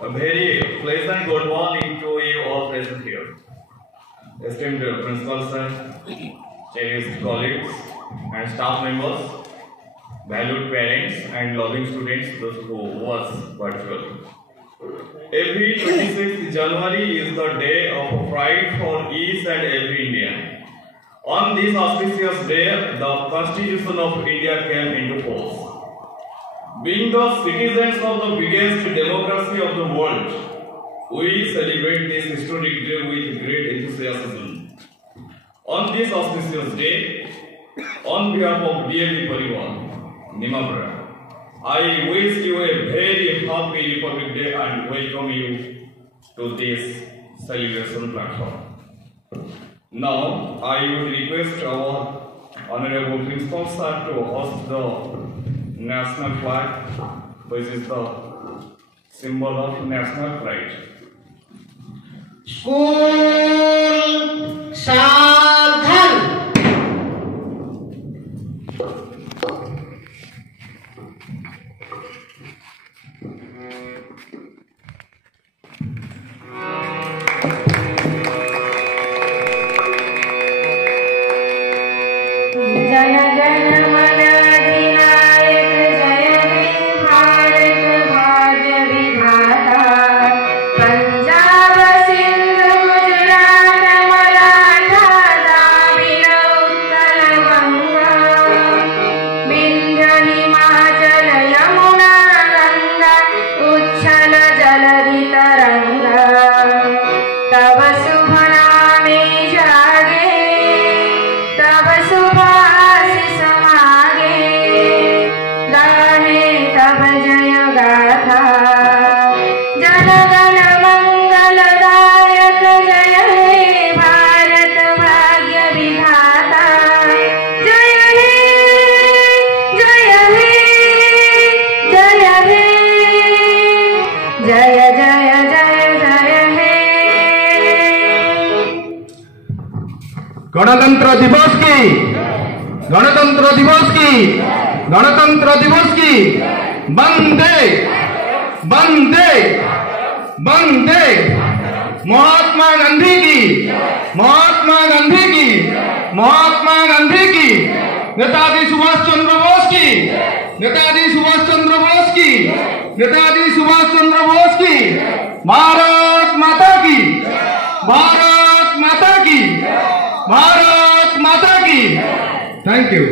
A very pleasant good morning to you all present here. Esteemed Principal Sir, cherished colleagues and staff members, valued parents and loving students, those who was virtual. Every 26th January is the day of pride for each and every Indian. On this auspicious day, the Constitution of India came into force. Being the citizens of the biggest democracy of the world, we celebrate this historic day with great enthusiasm. On this auspicious day, on behalf of DAV Parivar, NIMAPARA, I wish you a very happy Republic Day and welcome you to this celebration platform. Now, I would request our Honorable Principal Sir to host the national flag, which is the symbol of national pride. School Sadhan. गणतंत्र दिवस की गणतंत्र दिवस की गणतंत्र दिवस की वंदे वंदे वंदे महात्मा गांधी की महात्मा गांधी की महात्मा गांधी की नेताजी सुभाष चंद्र बोस की नेताजी सुभाष चंद्र बोस की नेताजी सुभाष चंद्र बोस की भारत माता की भारत माता की भारत माता की थैंक यू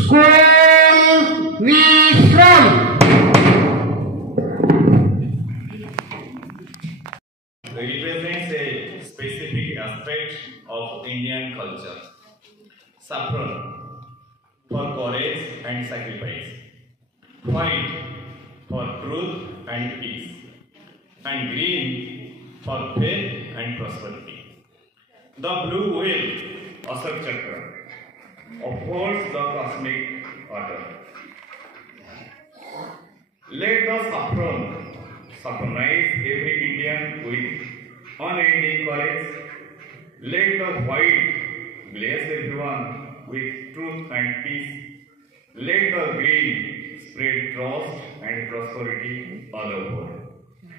स्कूल विश्राम represents a specific aspect of Indian culture. Saffron for courage and sacrifice, white for truth and peace, and green for faith and prosperity. The blue whale, Ashok Chakra, upholds the cosmic order. Let the saffron saffronize every Indian with unending courage. Let the white bless everyone with truth and peace. Let the green spread trust and prosperity all over.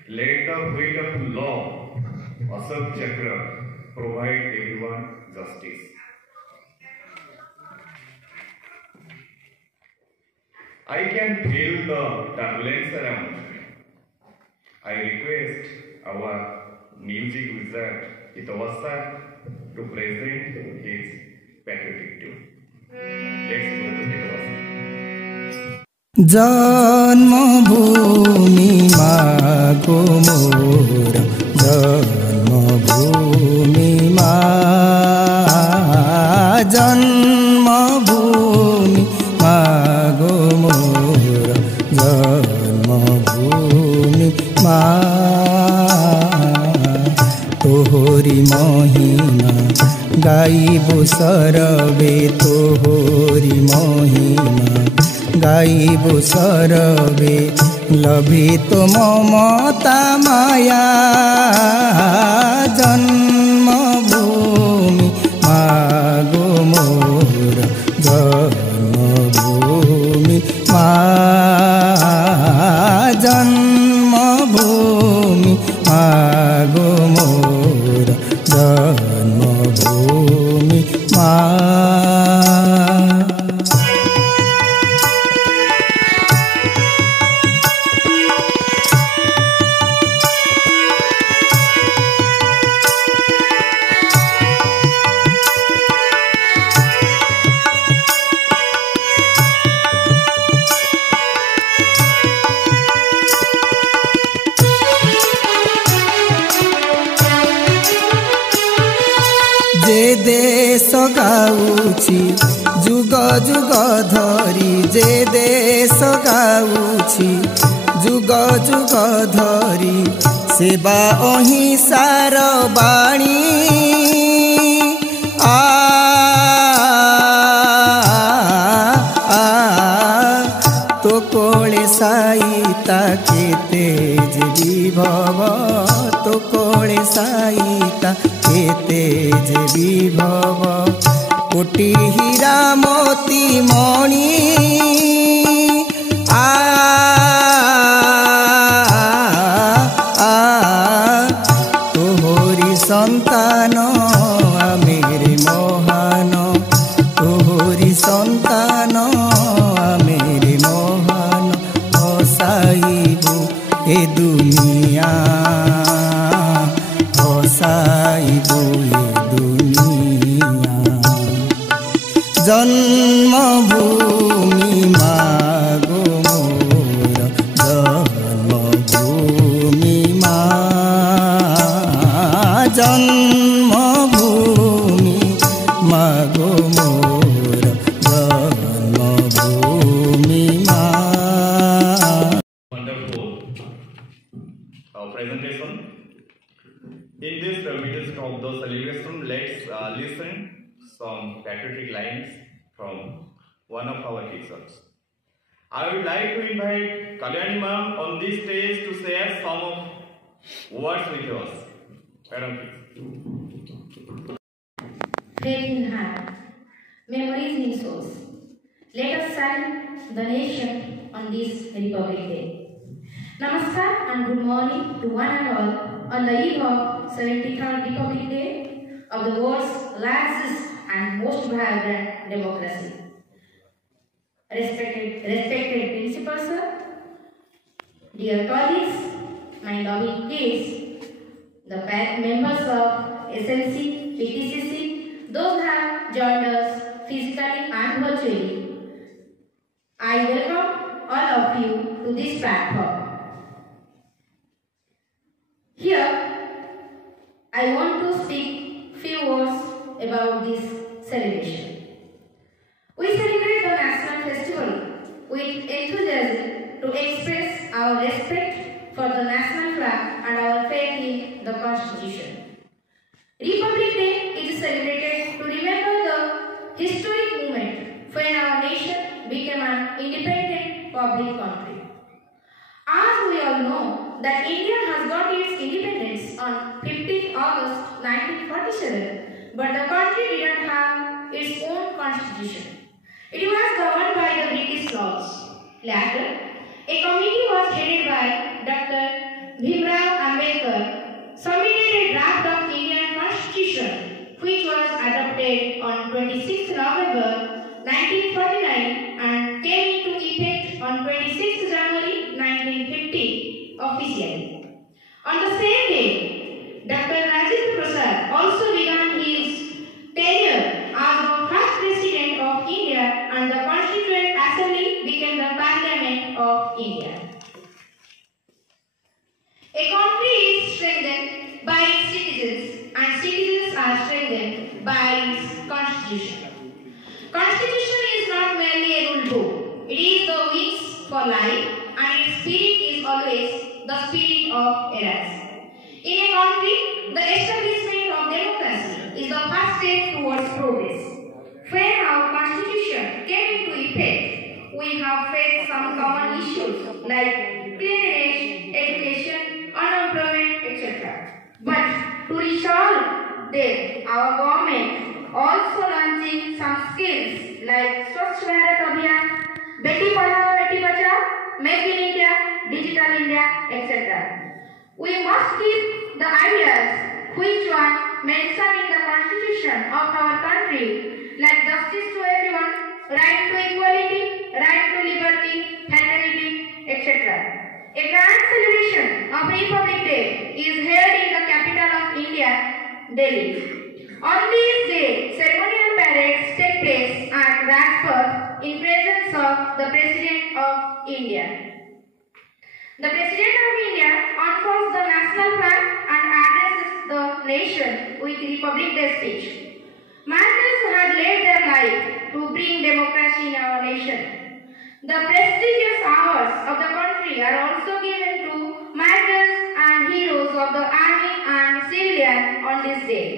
Let the wheel of law, Ashok Chakra, provide everyone justice. I can feel the turbulence around me. I request our music wizard Hitavasa to present his patriotic tune. Let's go to Hitavasa. जन्मभूमि मागो मोर जन्मभूमि मा जन्मभूमि मागो मोर जन्मभूमि मा तोहरी महिमा गाइबो सरबे तोहरी महिमा गाइबो सरबे लभित ममता माया जन्मभूमि मागो मोर जन्मभूमि मा जन्मभूमि देश गाउछि जुग जुग धरी जे देश गाउछि जुग जुग धरी सेवा अहिंसार बाणी तो कोळे साईता केते जे विभव तो कोळे साईता केते जे विभव कोटि हीरा मोती मणि तोहरी संतान आमेरे महान तोहरी संतान आमेरे महान हसाइबु ए दुनिया हसाइबु ए दुनिया जन्मभूमि मागो मोर जन्मभूमि मा जन्मभूमि मागो मोर जन्मभूमि मा Wonderful presentation. In this midst of the celebration, let's listen some patriotic lines from one of our teachers. I would like to invite Kalyani ma'am on this stage to share some of words with us. Madam, please. Faith in heart, memories in souls. Let us salute the nation on this Republic Day. Namaskar and good morning to one and all on the eve of 73rd Republic Day of the world's largest and most vibrant democracy. Respected Principal Sir, dear colleagues, my loving kids, the members of SLC, PTCC, those who have joined us physically and virtually, I welcome all of you to this platform. Here, I want to speak few words about this celebration. We celebrate the national festival with enthusiasm to express our respect for the national flag and our faith in the Constitution. Republic Day is celebrated to remember the historic moment when our nation became an independent public country. As we all know that India has got its independence on 15th August 1947, but the country didn't have its own constitution. It was governed by the British laws. Later, a committee was headed by Dr. Bhimrao Ambedkar submitted a draft of Indian Constitution which was adopted on 26th November 1949 and came into effect on 26th January 1950 officially. On the same day, Dr. Rajendra Prasad also began his tenure as the first President of India and the Constituent Assembly became the Parliament of India. A country is strengthened by its citizens and citizens are strengthened by its constitution. Constitution is not merely a rule book. It is the wings for life and its spirit is always the spirit of eras. In a country, the establishment of democracy is the first step towards progress. When our constitution came into effect, we have faced some common issues like cleanliness, education, unemployment, etc. But to resolve them, our government also launching some schemes like Swachh Bharat Abhiyan, Beti Padhao Beti Bachao, Make in India, Digital India, etc. We must keep the ideas which were mentioned in the constitution of our country like justice to everyone, right to equality, right to liberty, fraternity, etc. A grand celebration of Republic Day is held in the capital of India, Delhi. On this day, ceremonial parades take place at Rajpath in presence of the President of India. The President of India unfurls the national flag and addresses the nation with Republic Day speech. strive to bring democracy in our nation. The prestigious hours of the country are also given to martyrs and heroes of the army and civilian on this day.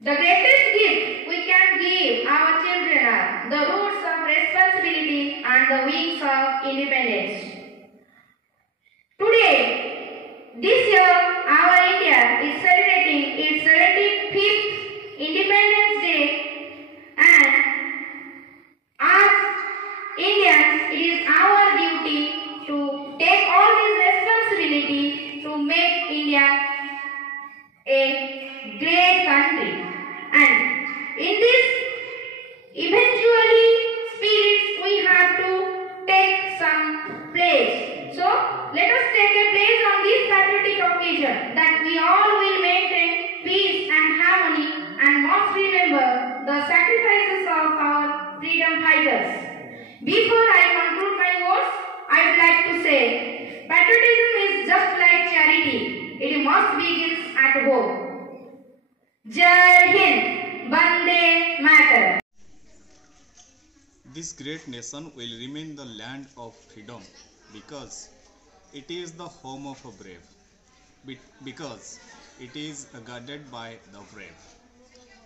The greatest gift we can give our children are the roots of responsibility and the wings of independence. Today, this year, our India is celebrating its 75th Independence Day, and as Indians, it is our duty to take all this responsibility to make India a great country. And in this eventually spirits, we have to take some place. So let us take a place on this patriotic occasion, that we all will maintain peace and harmony, and must remember the sacrifices of our freedom fighters. Before I conclude my words, I would like to say, patriotism is just like charity. It must begin at home. Jai Hind, Vande Mataram. This great nation will remain the land of freedom because it is the home of a brave, because it is guarded by the brave.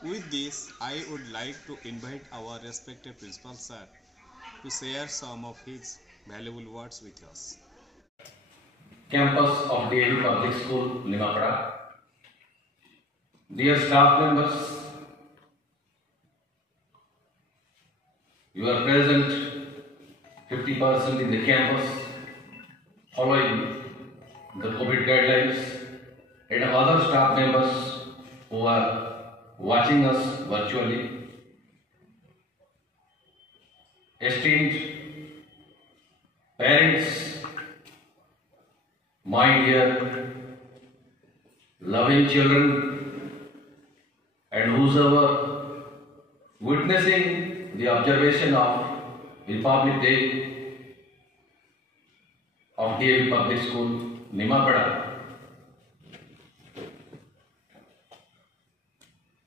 With this, I would like to invite our respected principal sir to share some of his valuable words with us. Campus of DAV Public School, NIMAPARA. Dear staff members, you are present 50% in the campus following the COVID guidelines, and other staff members who are watching us virtually. Esteemed parents, my dear loving children, and whosoever witnessing the observation of Republic Day of DAV Public School, NIMAPARA.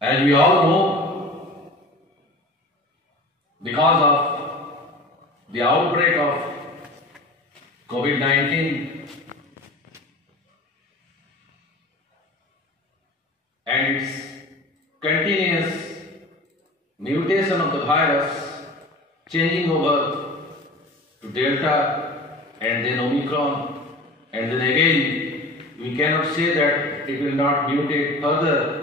As we all know, because of the outbreak of COVID-19 and its continuous mutation of the virus, changing over to Delta and then Omicron, and then again, we cannot say that it will not mutate further.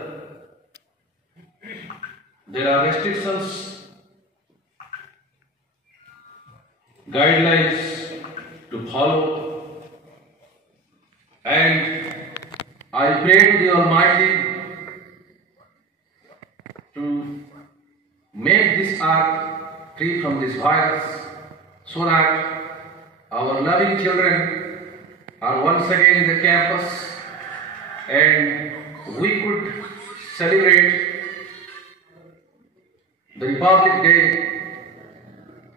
There are restrictions, guidelines to follow, and I pray to the Almighty to make this earth free from this virus, so that our loving children are once again in the campus and we could celebrate the Republic Day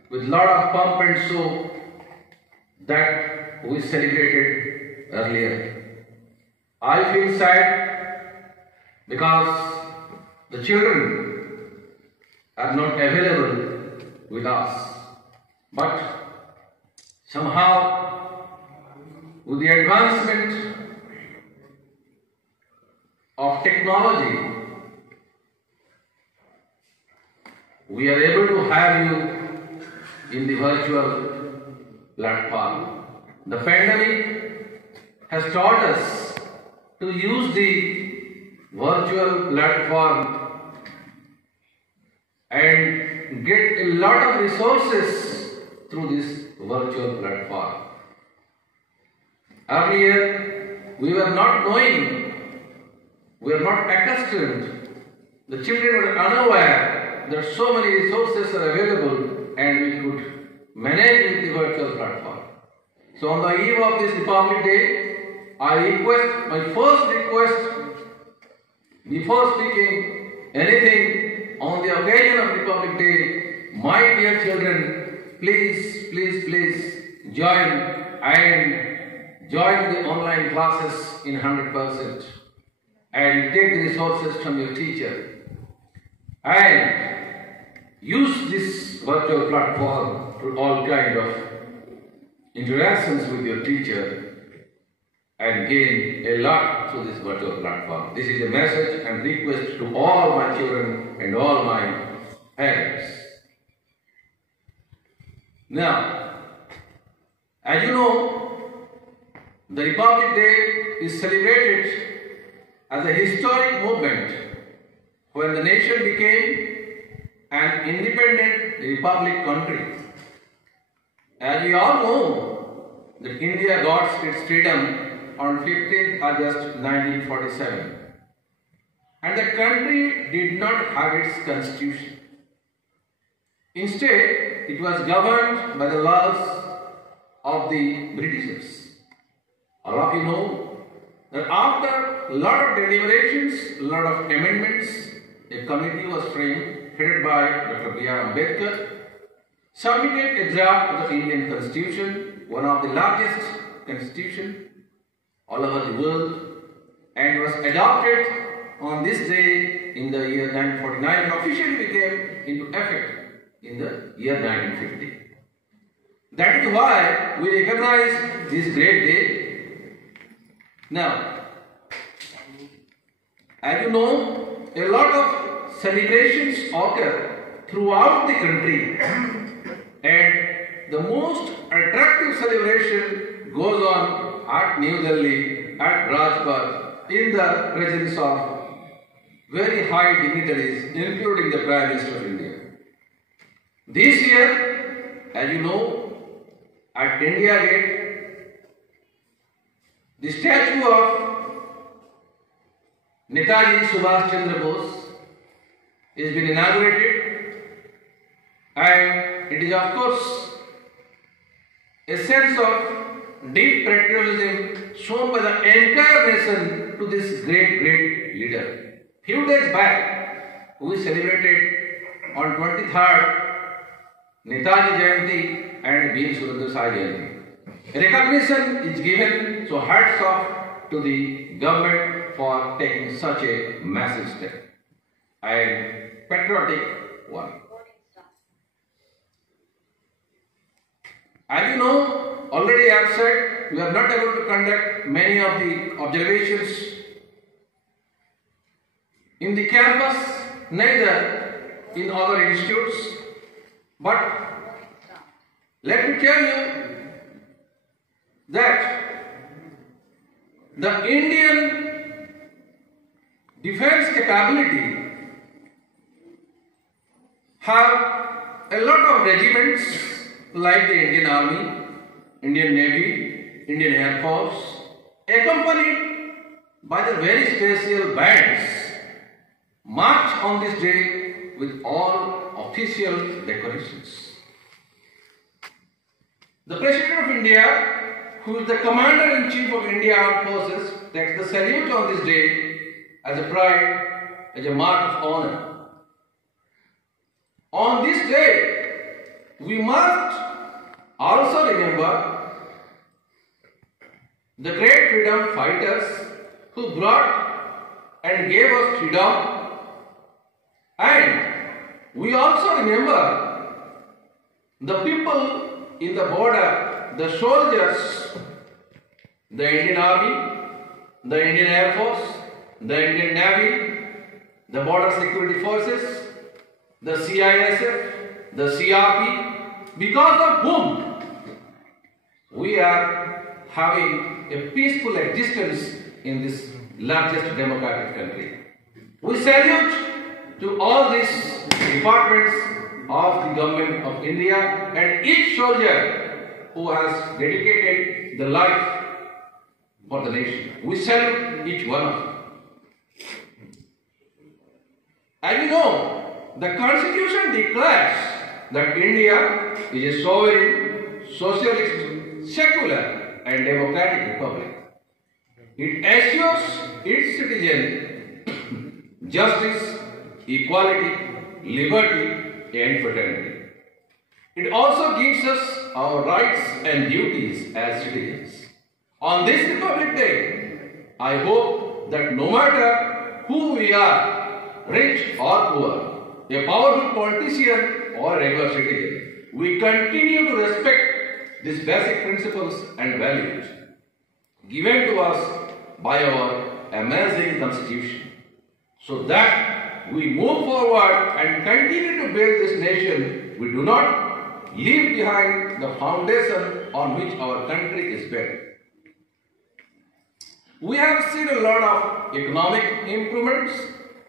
with lot of pomp and show that we celebrated earlier. I feel sad because the children are not available with us, but somehow with the advancement of technology, we are able to have you in the virtual platform. The pandemic has taught us to use the virtual platform and get a lot of resources through this virtual platform. Earlier, we were not knowing, we were not accustomed, the children were unaware that so many resources are available and we could manage with the virtual platform. So on the eve of this Republic Day, I request, my first request, before speaking anything on the occasion of Republic Day, my dear children, please join the online classes in 100% and take the resources from your teacher. And use this virtual platform to all kind of interactions with your teacher and gain a lot through this virtual platform. This is a message and request to all my children and all my parents. Now, as you know, the Republic Day is celebrated as a historic movement when the nation became an independent republic country. As we all know, that India got its freedom on 15th August 1947, and the country did not have its constitution. Instead, it was governed by the laws of the Britishers. All of you know that after a lot of deliberations, a lot of amendments, a committee was framed, headed by Dr. B.R. Ambedkar, submitted a draft of the Indian Constitution, one of the largest constitutions all over the world, and was adopted on this day in the year 1949 and officially became into effect in the year 1950. That is why we recognize this great day. Now, as you know, a lot of celebrations occur throughout the country, and the most attractive celebration goes on at New Delhi, at Rajpath, in the presence of very high dignitaries, including the Prime Minister of India. This year, as you know, at India Gate, the statue of Netaji Subhash Chandra Bose has been inaugurated, and it is of course a sense of deep patriotism shown by the entire nation to this great leader. Few days back, we celebrated on 23rd Netaji Jayanti and Veer Surendra Sai Jayanti. Recognition is given, so hats off to the government for taking such a massive step and patriotic one. As you know, already I have said, we are not able to conduct many of the observations in the campus, neither in other institutes, but let me tell you that the Indian defense capability have a lot of regiments like the Indian Army, Indian Navy, Indian Air Force, accompanied by the very special bands, march on this day with all official decorations. The President of India, who is the Commander-in-Chief of India Armed Forces, takes the salute on this day as a pride, as a mark of honor. On this day, we must also remember the great freedom fighters who brought and gave us freedom, and we also remember the people in the border, the soldiers, the Indian Army, the Indian Air Force, the Indian Navy, the Border Security Forces, the CISF, the CRP, because of whom we are having a peaceful existence in this largest democratic country. We salute to all these departments of the government of India and each soldier who has dedicated the life for the nation. We salute each one of them. As you know, the Constitution declares that India is a sovereign, socialist, secular and democratic republic. It assures its citizens justice, equality, liberty and fraternity. It also gives us our rights and duties as citizens. On this Republic Day, I hope that no matter who we are, rich or poor, a powerful politician or a regular citizen, we continue to respect these basic principles and values given to us by our amazing Constitution, so that we move forward and continue to build this nation. We do not leave behind the foundation on which our country is built. We have seen a lot of economic improvements,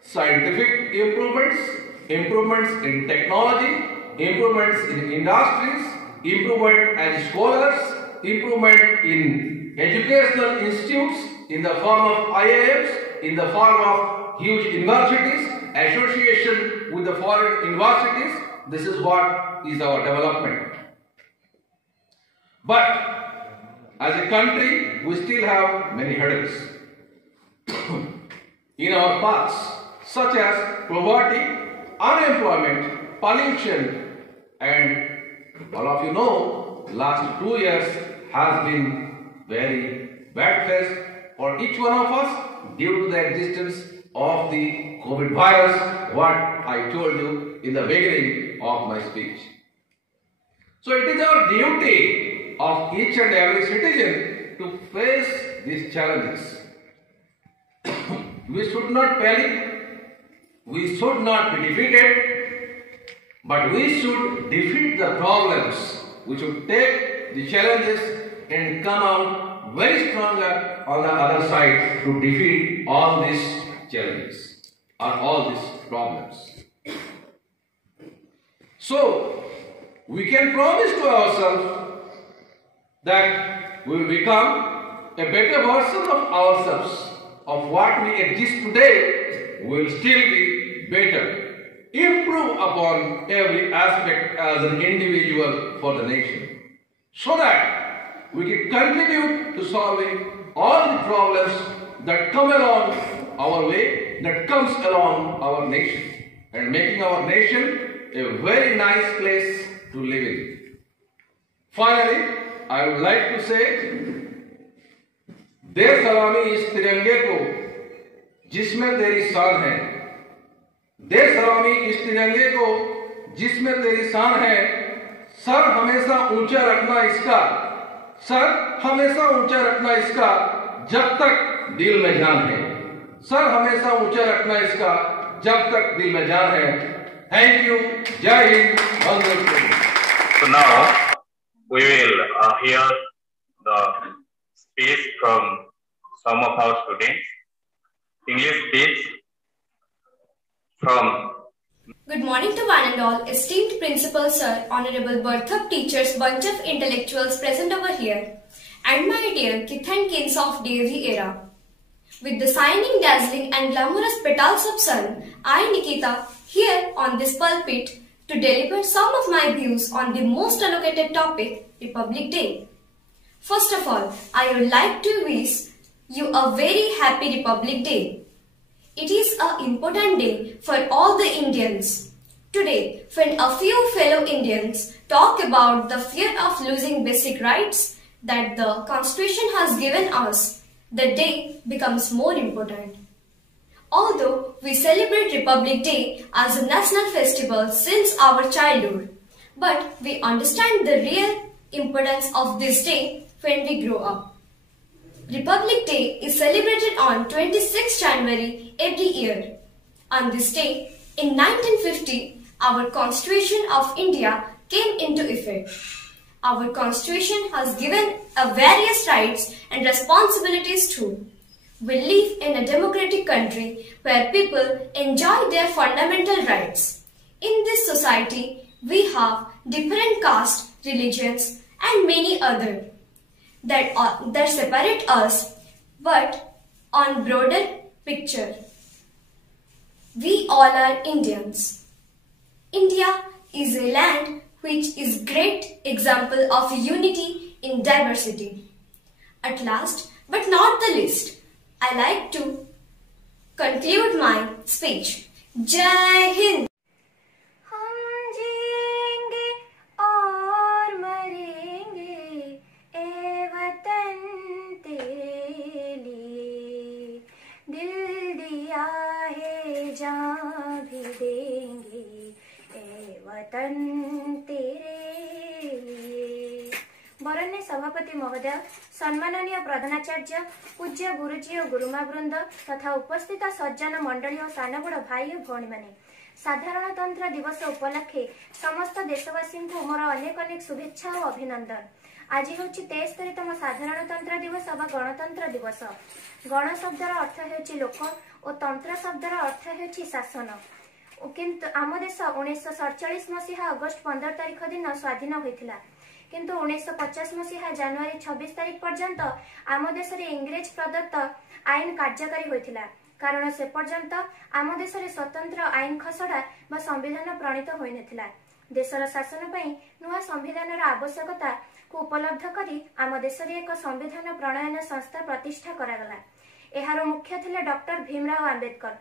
scientific improvements, improvements in technology, improvements in industries, improvement as scholars, improvement in educational institutes in the form of IIMs, in the form of huge universities, association with the foreign universities. This is what is our development. But as a country, we still have many hurdles in our paths, such as poverty, unemployment, pollution, and all of you know, last 2 years has been very bad phase for each one of us due to the existence of the COVID virus, what I told you in the beginning of my speech. So it is our duty of each and every citizen to face these challenges. We should not panic, we should not be defeated, but we should defeat the problems. We should take the challenges and come out very stronger on the other side to defeat all these challenges or all these problems. So, we can promise to ourselves that we will become a better version of ourselves. Of what we exist today will still be better. Improve upon every aspect as an individual for the nation, so that we can contribute to solving all the problems that come along our way, that comes along our nation, and making our nation a very nice place to live in. Finally, I would like to say, दे सलामी इस तिरंगे को जिसमें तेरी शान है, दे सलामी इस तिरंगे को जिसमें तेरी शान है, सर हमेशा ऊंचा रखना इसका, सर हमेशा ऊंचा रखना इसका जब तक दिल में जान है, सर हमेशा ऊंचा रखना इसका जब तक दिल में जान है. Thank you. जय Hind. Vande Mataram. So now we will hear the speech from some of our students. English speech from. Good morning to one and all, esteemed principal sir, honorable birth of teachers, bunch of intellectuals present over here, and my dear kith and kins of daisy era. With the shining, dazzling and glamorous petals of sun, I, Nikita, here on this pulpit to deliver some of my views on the most allocated topic, Republic Day. First of all, I would like to wish you a very happy Republic Day. It is an important day for all the Indians. Today, when a few fellow Indians talk about the fear of losing basic rights that the Constitution has given us, the day becomes more important. Although we celebrate Republic Day as a national festival since our childhood, but we understand the real importance of this day when we grow up. Republic Day is celebrated on 26 January every year. On this day, in 1950, our Constitution of India came into effect. Our Constitution has given us various rights and responsibilities too. We live in a democratic country where people enjoy their fundamental rights. In this society, we have different castes, religions, and many other that separate us, but on broader picture, we all are Indians. India is a land which is great example of unity in diversity. At last, but not the least, I like to conclude my speech. Jai Hind. जान भी देंगे वतन तेरे लिए। बरण्य सभापति महोदय, सम्माननीय प्रधानाचार्य, पूज्य गुरुजी और गुरुमा वृंद तथा उपस्थित सज्जन मंडली और सान बड़ भाई और भौणी माने, साधारणतंत्र दिवस उपलक्षे समस्त देशवासी को मोर अनेक अनेक शुभेच्छा और अभिनंदन। आज हूँ 73तम साधारणतंत्र दिवस व गणतंत्र दिवस। गण शब्दर अर्थ हो लोक और तंत्र शब्दर अर्थ हो शासन। किंतु आम देश 1947 मसीहा अगस्ट 15 तारिख दिन स्वाधीन होता, किंतु 1950 मसीहा जनवरी 26 तारिख पर्यंत आम देश में इंग्रेज प्रदत्त आईन कार्यकारी होता, कारण से पर्यंत आम देश में स्वतंत्र आईन खसड़ा व संविधान प्रणीत हो नथिला। देशर शासन पई नुआ संविधान आवश्यकता को उपलब्ध करी आम देश में एक संविधान प्रणयन संस्था प्रतिष्ठा करागला। एहार मुख्य थिले डॉक्टर भीमराव आंबेडकर।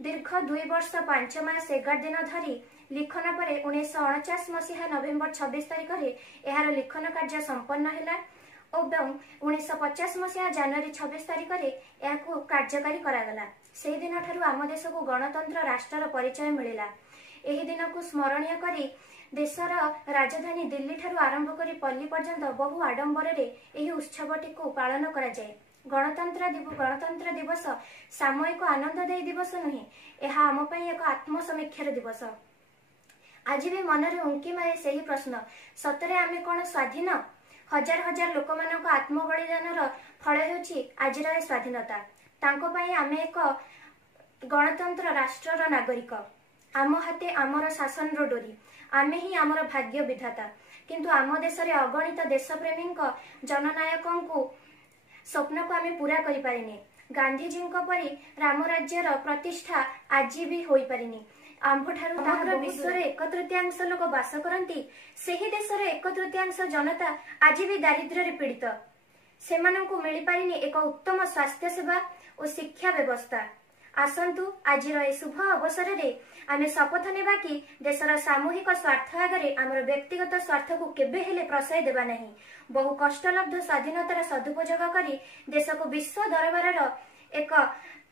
दीर्घ 2 वर्ष 5 मास 11 दिन धरी लिखन पर 1949 मसीहा नवेम्बर 26 तारिख में एहार लिखन कार्य संपन्न है और 1950 मसीहा जनवरी 26 तारिख में यह कार्यकारी करागला। से दिन ठारू आम देश को गणतंत्र राष्ट्र परिचय मिला। यही दिन को स्मरणीय करी देशर राजधानी दिल्ली ठारू आरंभ करी पल्ली पर्यंत बहु आडंबर यही उत्सवटी को पालन करा जाए। गणतंत्र दिवस सामूहिक आनंददायी दिवस नुहे, यह आम एक आत्मसमीक्षार दिवस। आज भी मनरे उंकी मारे सही प्रश्न, सतरे आमे कौन स्वाधीन? हजार हजार लोक मान आत्म बलिदान फल आज स्वाधीनता। तांको पाई आमे एक गणतंत्र राष्ट्रर नागरिक। आम हाथे आमर शासन डोरी, आमे ही आमर भाग्य विधाता। किंतु आम देश में अगणित देशप्रेमी जननायकों को स्वप्न को आमे पूरा करि पारिनी। गांधीजी परी राम राज्यर प्रतिष्ठा आज भी हो पारिनी। आम्भठारु समग्र विश्व रे 1/3 लोक बास करती, सेही देश रे 1/3 जनता आज भी दारिद्र्य रे पीड़ित। सेमानंकु मिली पारिनी एक उत्तम स्वास्थ्य सेवा और शिक्षा व्यवस्था। आसंतु आज शुभ अवसर रे आमे शपथ नेबा कि देशर सामूहिक स्वार्थ आगे आमर व्यक्तिगत स्वार्थ को केबे हेले प्रशय देबा नहीं। बहु कष्टलब्ध स्वाधीनतार सदुपयोग करी देश को विश्व दरबार एक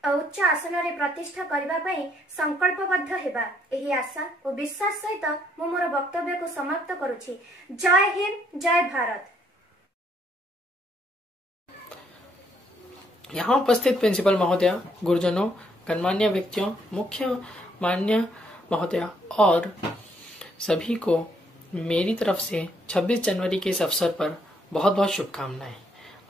उच्च आसन रे प्रतिष्ठा करबा पई संकल्पबद्ध हेबा। एही आशा और विश्वास सहित मु मोर वक्तव्य को समाप्त करूछि। जय हिंद, जय भारत। यहाँ उपस्थित प्रिंसिपल महोदया, गुरुजनों, गणमान्य व्यक्तियों, मुख्य मान्य महोदया और सभी को मेरी तरफ से 26 जनवरी के इस अवसर पर बहुत बहुत शुभकामनाएं।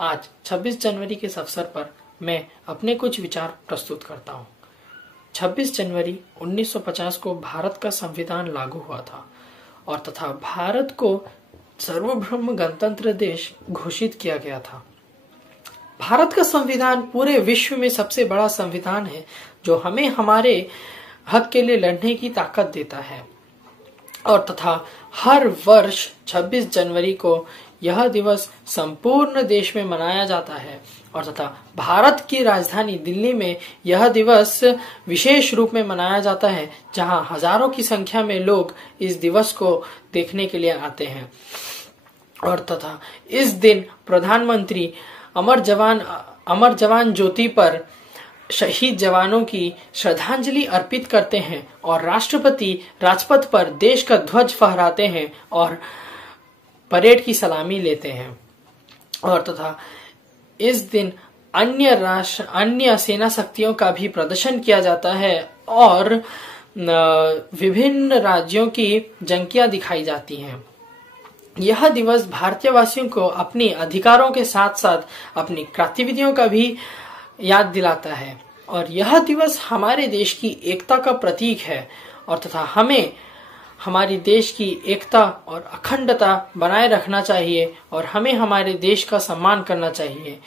आज 26 जनवरी के इस अवसर पर मैं अपने कुछ विचार प्रस्तुत करता हूँ। 26 जनवरी 1950 को भारत का संविधान लागू हुआ था और तथा भारत को सार्वभौम गणतंत्र देश घोषित किया गया था। भारत का संविधान पूरे विश्व में सबसे बड़ा संविधान है जो हमें हमारे हक के लिए लड़ने की ताकत देता है और तथा हर वर्ष 26 जनवरी को यह दिवस संपूर्ण देश में मनाया जाता है और तथा भारत की राजधानी दिल्ली में यह दिवस विशेष रूप में मनाया जाता है, जहां हजारों की संख्या में लोग इस दिवस को देखने के लिए आते हैं और तथा इस दिन प्रधानमंत्री अमर जवान ज्योति पर शहीद जवानों की श्रद्धांजलि अर्पित करते हैं और राष्ट्रपति राजपथ पर देश का ध्वज फहराते हैं और परेड की सलामी लेते हैं और तथा इस दिन अन्य सेना शक्तियों का भी प्रदर्शन किया जाता है और विभिन्न राज्यों की झंकियां दिखाई जाती हैं। यह दिवस भारतीय वासियों को अपनी अधिकारों के साथ साथ अपनी गतिविधियों का भी याद दिलाता है और यह दिवस हमारे देश की एकता का प्रतीक है और तथा हमें हमारी देश की एकता और अखंडता बनाए रखना चाहिए और हमें हमारे देश का सम्मान करना चाहिए।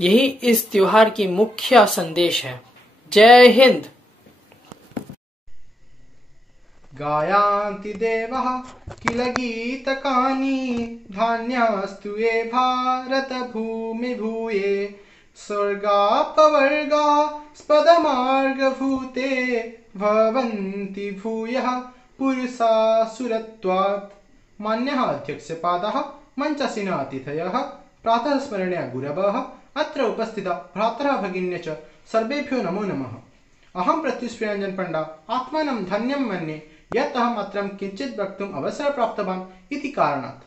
यही इस त्योहार की मुख्य संदेश है। जय हिंद। गायान्ति देवः किल गीतकानि धान्यास्तु ये भारत भूमि भूये स्वर्गापवर्गा स्पदमार्गभूते भवन्ति भूयः पुरुषासुरत्वात्। मान्यः अध्यक्षपादः मञ्चसिन अतिथयः प्रातः स्मरणीय गुरवः अत्र उपस्थित भ्रातरः भगिन्य च सर्वेभ्यो नमो नमः। अहं प्रत्युष्प्रियञ्जन पंडा आत्मानं धन्यं मन्ये यत् अहम् अत्र किञ्चित् वक्तुम् अवसरं प्राप्तवान् इति कारणात्।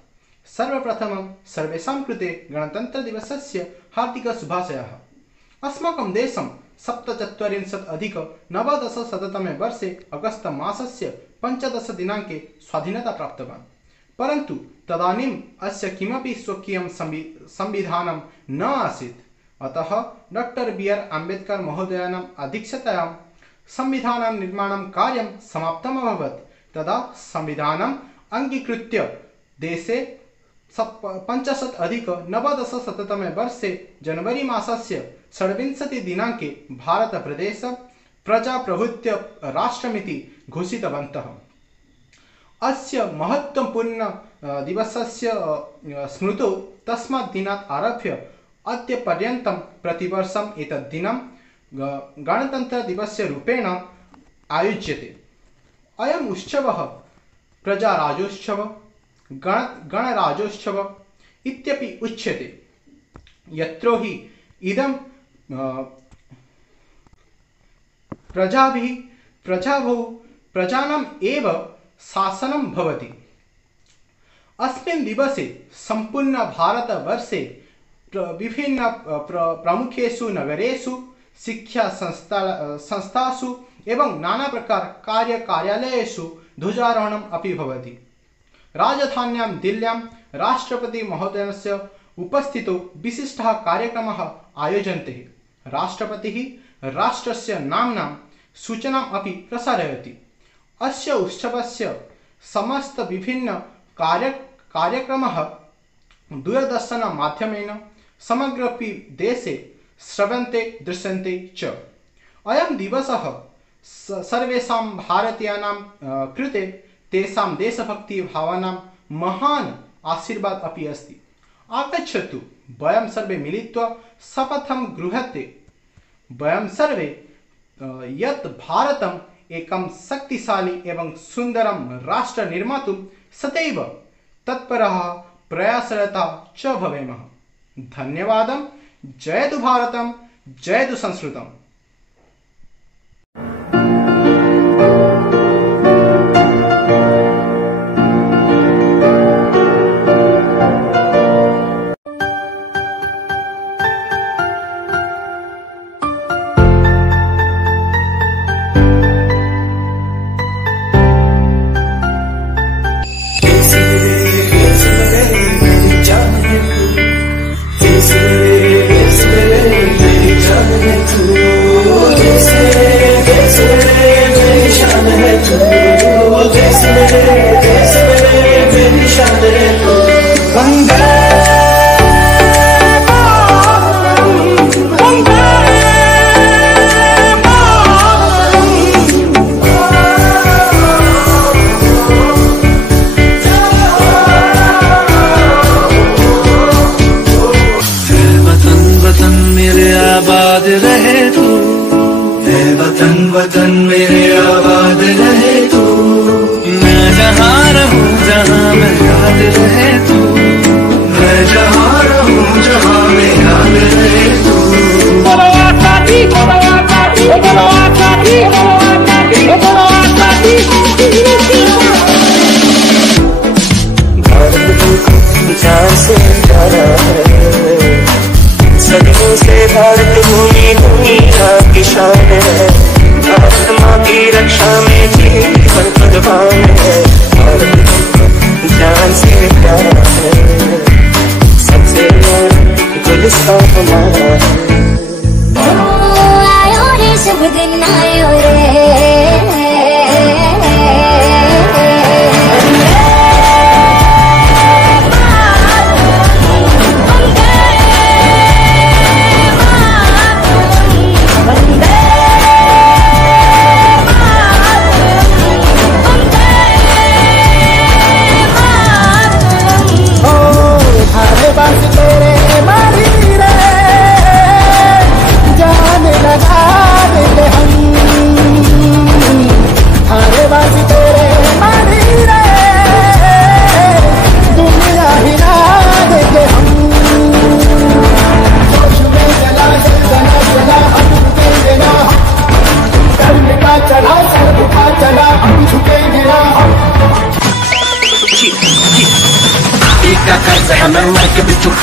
सर्वप्रथमं सर्वेषां कृते गणतन्त्रदिवसस्य हार्दिकशुभाशयाः। अस्माकं देशं 47+90 वर्षे अगस्त मासस्य 15 दिनाङ्के स्वाधीनता प्राप्तवान्। परन्तु तदानीम् अस्य किमपि स्वकीयं संविधानं न आसीत्। अतः डॉक्टर बी.आर. अम्बेडकर महोदयानाम् अध्यक्षतायां संविधानं निर्माणं कार्यं समाप्तम् अभवत्। तदा संविधानम् अङ्गीकृत्य देशे 65+90 वर्षे जनवरी मासस्य 26 दिनाङ्के भारतप्रदेश प्रजाप्रभुत्व राष्ट्रमिति घोषितवन्तः। अस्य महत्वपूर्ण दिवसस्य स्मृतौ तस्मात् दिनात् आरभ्य अद्य पर्यन्तं प्रतिवर्षम् एतत् दिनं गणतन्त्रदिवस्य रूपेण आयोज्यते। अयम् उत्सवः प्रजाराज्योत्सव, गणराज्योत्सव इत्यपि उच्यते, यत्रो हि इदं प्रजानाम् एव शासनं भवति। अस्मिन् दिवसे सम्पूर्ण भारतवर्षे विभिन्न प्रमुखेषु नगरेषु, शिक्षा संस्थासु एवं नाना प्रकार कार्यालयेषु ध्वजारोहणम् अपि भवति। राजधान्यां दिल्ल्यां राष्ट्रपति महोदयस्य उपस्थितौ विशिष्टः कार्यक्रमः आयोज्यन्ते। राष्ट्रपतिः राष्ट्रस्य नाम्नां सूचनाम् अपि प्रसारयति। अस्य उत्सवस्य समस्त विभिन्न कार्यक्रमः दूरदर्शन माध्यमेन समग्रपि देशे श्रव्यन्ते दृश्यन्ते च। अयं दिवसः सर्वेषां भारतीयानां कृते तेषां देशभक्तिभावनां महान् आशीर्वाद अपि अस्ति। आगच्छतु वयं सर्वे मिलित्वा शपथं गृह्णाते। वयं सर्वे यत् भारतम् एकं शक्तिशाली एवं सुन्दरं राष्ट्र निर्मातुं सदैव तत्परः प्रयासरता च भवेम। धन्यवादः। जयतु भारतम्, जयतु संस्कृतम्। वतन मेरे आबाद रहे तू, मैं जहाँ रहूँ जहाँ मैं याद रहे तू, मैं जहाँ रहूँ जहाँ मैं याद रहे तू। जान से प्यारा है, सदियों से भारत भूमि दुनिया की शान है। भारत माँ की रक्षा में जीवन कुर्बान है। भारत जान से प्यारा है, सबसे गुलिस्तान हमारा है। आयो रे शुभ दिन आयो रे, जान लगा दे हम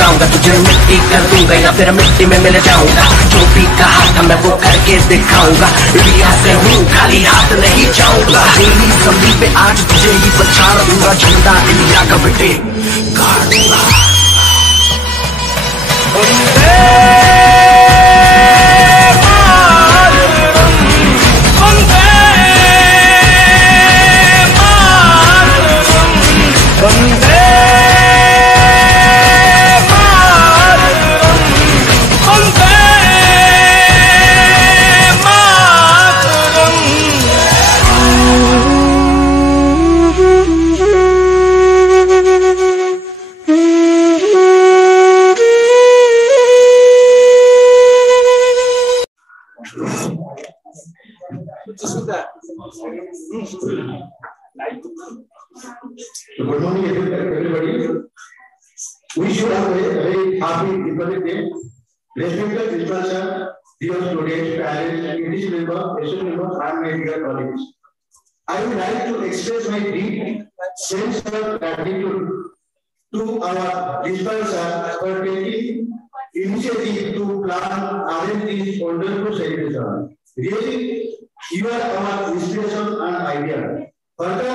लगाऊंगा, तुझे मिट्टी कर दूंगा या फिर मिट्टी में मिल जाऊंगा। जो भी कहा था मैं वो करके दिखाऊंगा, इंडिया से हूँ खाली हाथ नहीं जाऊंगा। मेरी जमीन पे आज तुझे ही पछाड़ दूंगा, झंडा इंडिया का बेटे गाड़ दूंगा। Good morning, everybody. We should have a very happy Republic Day. Respected principal sir, dear students, parents, committee members, student members, and my dear colleagues. I would like to express my deep sense of gratitude to our principal sir for taking initiative to plan arrange this wonderful celebration. Really, you are our inspiration and idea. Further,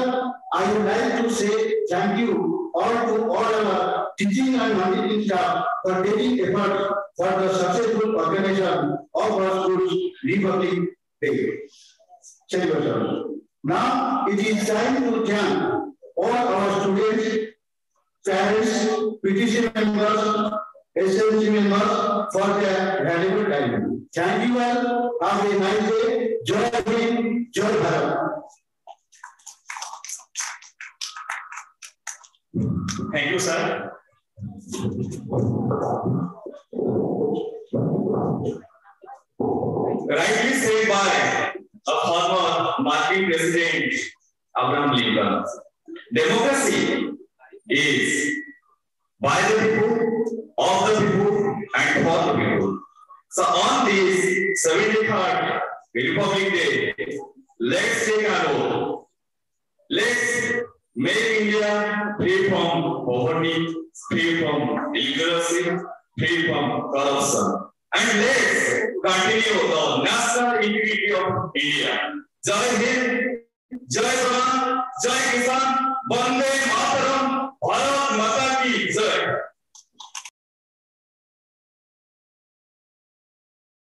I would like to say thank you all to all our teaching and non-teaching staff for taking effort for the successful organization of our school's Republic Day celebration. Now it is time to thank all our students, parents, PTC members, SLC members for their valuable time. Thank you all. Have a nice day. Jai Hind, Jai Bharat. Thank you, sir. Rightly said by a former marketing president, Abraham Lincoln. Democracy is by the people, of the people, and for the people. So on this 73rd Republic Day, let's take our oath. Let's make India free from poverty, free from illiteracy, free from corruption. And let's continue the national integrity of India. Jai Hind, Jai Jawan, Jai Kisan, Vande